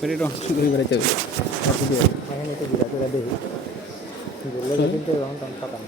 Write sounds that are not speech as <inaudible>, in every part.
পকেটে অংশ করে বেড়াইতে হবে দেখি কিন্তু এখন তখন খাতা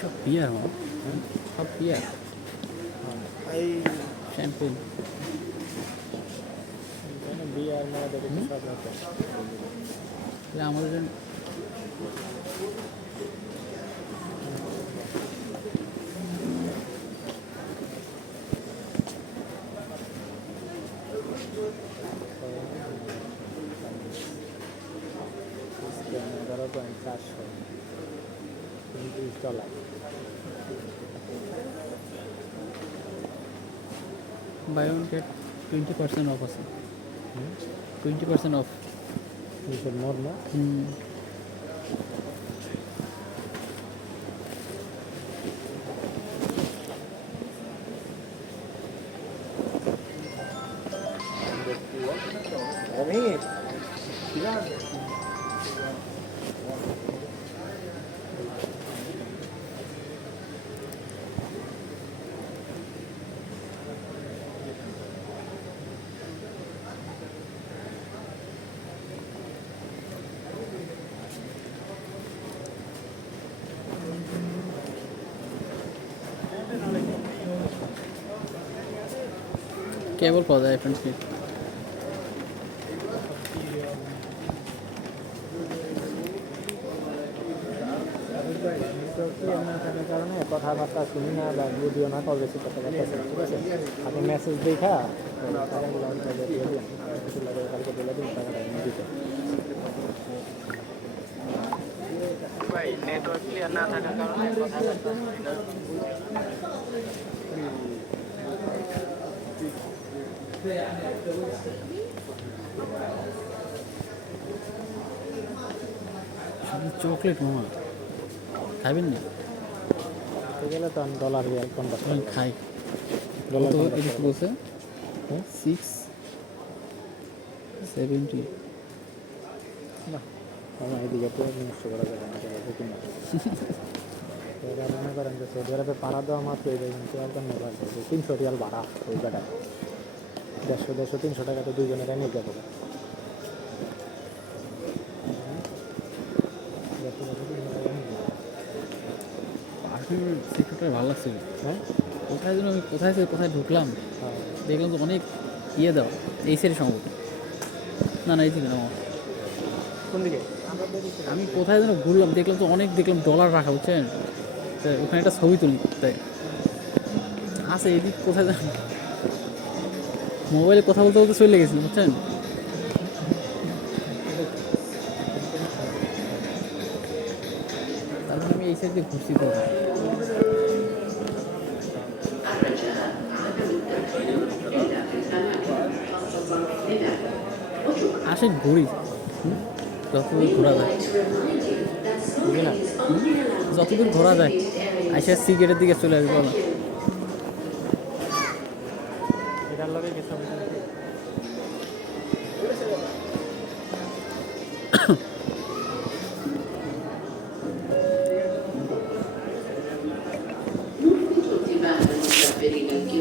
সব পিয়ার সব পিয়ার শ্যাম্পেন আমাদের এগারো পয়েন্ট চারশো। Dollar buy one get twenty percent off আছে। টোয়েন্টি পার্সেন্ট অফ মোর না? হুম। কেবল পাওয়া যায় থাকার কারণে কথাবার্তা শুনি না বা বুঝিও না কল ঠিক আছে আপনি মেসেজ দেখা ভাই নেটওয়ার্ক ক্লিয়ার না থাকার কারণে না। চকলেট মামা। খাবেন না? গেলে তো ডলার দিয়ে কোনটা খাই। ডলার এটা বলছে? সিক্স সেভেন্টি না আমার এদিকে তো নষ্ট করা যাবে না <laughs> এরা মনে করেন যে সৌদি আরবে ভাড়া দেওয়া মাত্র এই কিন্তু একদম তিনশো রিয়াল ভাড়া ওই জায়গায়। দেড়শো দেড়শো তিনশো টাকাতে দুজনেরাই নিয়ে যাব সেক্টরটা ভালো হ্যাঁ? কোথায় যেন আমি কোথায় থেকে কোথায় ঢুকলাম হ্যাঁ। দেখলাম তো অনেক ইয়ে দেওয়া এই সাইডে সম্ভবত। না না এই দিকে না। কোন দিকে? আমি কোথায় যেন ঘুরলাম দেখলাম তো অনেক দেখলাম ডলার রাখা বুঝছেন? ওখানে একটা ছবি তুলি তাই। আছে এদিক কোথায় যেন মোবাইলে কথা বলতে বলতে চলে গেছি, বুঝছেন? তারপরে আমি এই সাইড ঘুরছি তো। আসেন ঘুরি? যতদূর ঘোরা যায়। যতদূর ঘোরা যায়, আইসা সিগারেটের দিকে চলে আসব না এটার লগে গেছিলাম